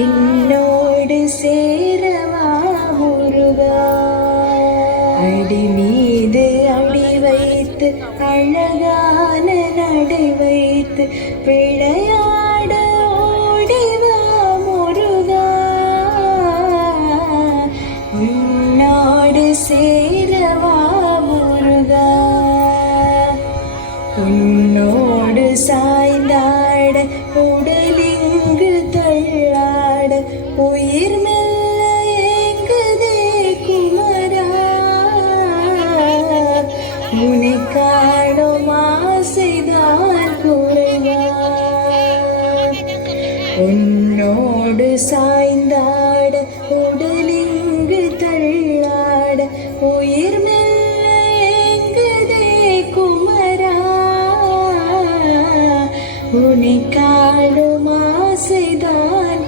என்னோடு சேரவா முருகா. அடி மீது அடி வைத்து அழகான நடை வைத்து விளையாட ஓடிவா முருகா. உன்னோடு சேரவா முருகா. உன்னோடு சாய்ந்தாட உடலிங்கு தள்ளாட உயிர் மெல்ல ஏங்குதே குமரா. உன்னை காணும் ஆசைதான் குறைவா. உன்னோடு சாய்ந்தாட உடலிங்கு தள்ளாட உயிர் மெல்ல ஏங்குதே குமரா. உன்னை காணும் ஆசைதான்